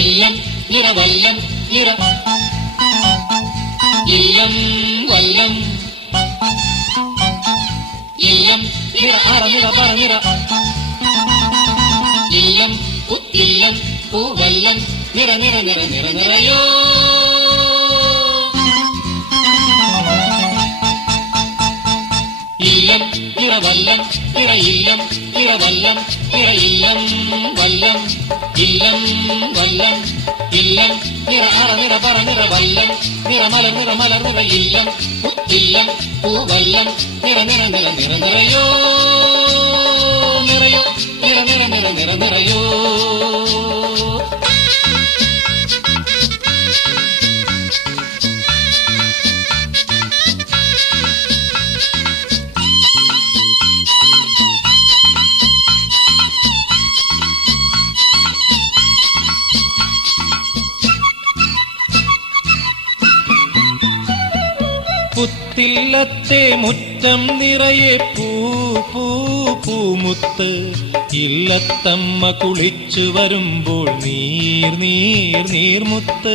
ഇല്ലം നിറവല്ലം നിറ ഇല്ലം വല്ലം ഇല്ലം നിറ അറ നിറ പറ നിറ ഇല്ലം പുത്തില്ലം പൂവല്ലം നിറ നിറ നിറ നിറ നിറയോ ഇല്ലം നിറവല്ലം നിറ ഇല്ലം നിറവല്ലം നിറ ഇല്ലം വല്ലം ഇല്ലം വല്ലം ഇല്ലം നിറ അറ നിറ പറ നിറ വല്ലം നിറ മലർ നിറ ഇല്ലം പുത്തില്ലം പൂവല്ലം നിറ നിറ നിറ നിറ നിറയോ നിറയോ നിറ നിറ നിറ നിറ നിറയോ പുത്തില്ലത്തെ മുറ്റം നിറയെ പൂ പൂ പൂമുത്ത് ഇല്ലത്തമ്മ കുളിച്ചു വരുമ്പോൾ നീർ നീർ നീർമുത്ത്.